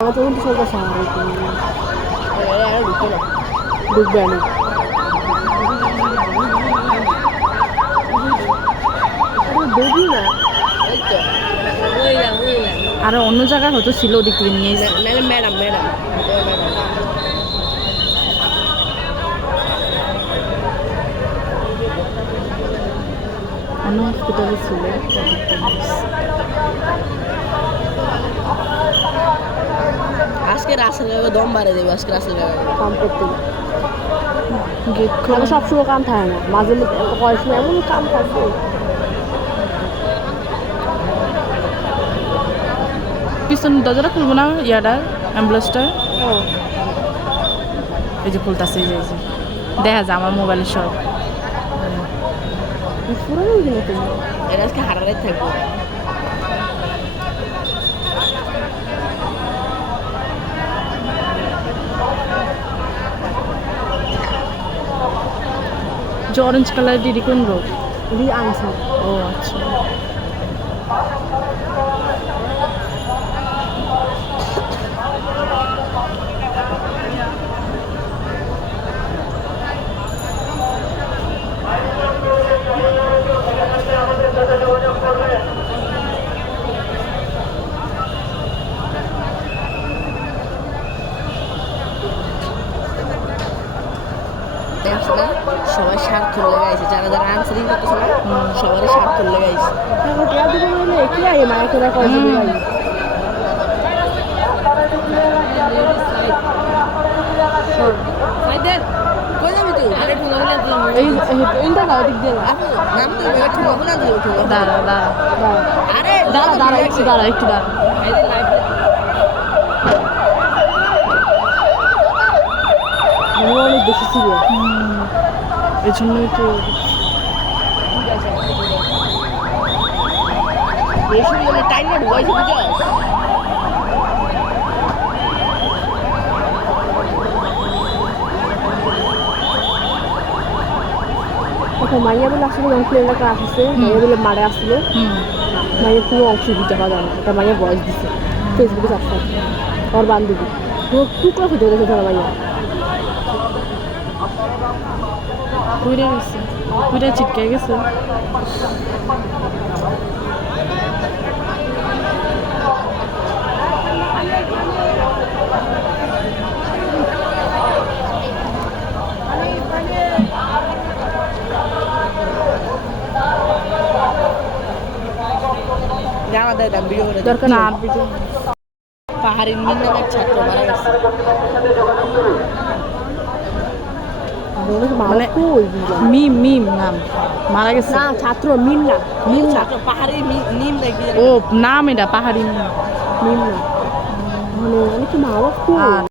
তখন তো সরকার সাহায্য ঢুকবে না দেখি না আরো অন্য জায়গায় হয়তো ছিল ওদিক থেকে নিয়ে এসে ম্যাডাম ম্যাডাম অন্য হসপিটালে ছিল। আজকে রাসেল কাকা দম বাড়ে দেবে আজকে রাসেল কাকা কাম করতে গেট আমি খোলা সবসময় কাম থাকে না মাঝে মধ্যে কয়েক সময় এমন কাম থাকবে পিছন দরজাটা খুলবো না ইয়াটার অ্যাম্বুলেন্সটার এই যে খুলতেছে এই যে দেখা যায় আমার মোবাইলের সব পুরো দিন তুমি এর আজকে হারারে থাকবে যে অরেঞ্জ কালার ডিডি কোন রোড আনসার ও আচ্ছা আসলে সবাই স্বার্থ লেগাইছে যারা যারা আনসারিং করতেছে না সবারই স্বার্থ লেগাইছে দাঁড়া দাঁড়া দাঁড়া দাঁড়া একটু দাঁড়া একটু দাঁড়া অনেক বেশি সিরিয়াস এই জন্যই তো টাইমে ঢুকাইছে বুঝছ মাইয়া বলে আসলে যখন প্লেনের ক্লাস আছে মাইয়া বলে মারে আসছিল মাইয়ের পুরো অংশ দিতে পারা যায় না একটা মাইয়া বয়স দিচ্ছে ফেসবুকে চাচ্ছে ওর বান্ধবী টুকরা খুঁজে দেখে ধরা মাইয়া পুইরা গেছে পুইরা ছিটকে গেছে জানা দেয় ভিডিও করে দরকার না ভিডিও পাহাড়ি মিন নামের ছাত্র মারা গেছে মানে মিম মিম নাম মারা গেছে না ছাত্র মিম না মিম ছাত্র পাহাড়ি নিম নাকি ও নাম এটা পাহাড়ি মিম মিম না মানে অনেক মারা খুব